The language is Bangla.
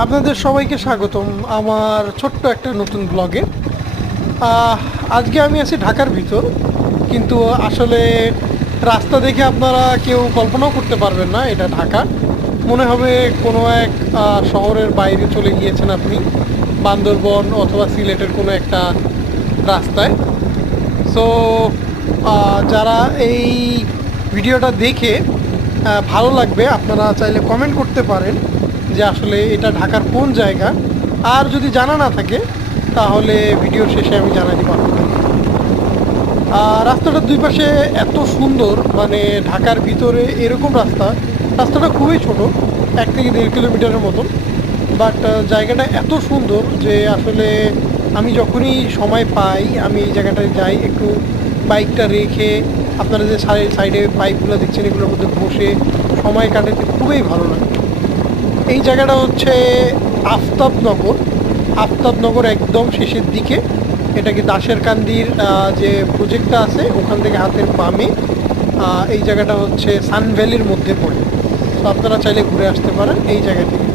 আপনাদের সবাইকে স্বাগতম আমার ছোট্ট একটা নতুন ব্লগে। আজকে আমি আছি ঢাকার ভিতর, কিন্তু আসলে রাস্তা দেখে আপনারা কেউ কল্পনাও করতে পারবেন না এটা ঢাকা। মনে হবে কোনো এক শহরের বাইরে চলে গিয়েছেন আপনি, বান্দরবন অথবা সিলেটের কোনো একটা রাস্তায়। সো যারা এই ভিডিওটা দেখে ভালো লাগবে, আপনারা চাইলে কমেন্ট করতে পারেন যে আসলে এটা ঢাকার কোন জায়গা। আর যদি জানা না থাকে তাহলে ভিডিও শেষে আমি জানাই দিব আপনাদের। রাস্তাটার দুই পাশে এত সুন্দর, মানে ঢাকার ভিতরে এরকম রাস্তাটা খুবই ছোট, 1 থেকে 1.5 কিলোমিটারের মতন। বাট জায়গাটা এত সুন্দর যে আসলে আমি যখনই সময় পাই আমি এই জায়গাটায় যাই, একটু বাইকটা রেখে আপনারা যে সাইডে পাইপগুলো দেখছেন এগুলোর মধ্যে বসে সময় কাটাতে খুবই ভালো লাগে। এই জায়গাটা হচ্ছে আফতাবনগর। আফতাবনগর একদম শেষের দিকে, এটাকে দাসের কান্দির যে প্রজেক্টটা আছে ওখান থেকে হাতের বামে। এই জায়গাটা হচ্ছে সান ভ্যালির মধ্যে পড়ে। তো আপনারা চাইলে ঘুরে আসতে পারেন এই জায়গা থেকে।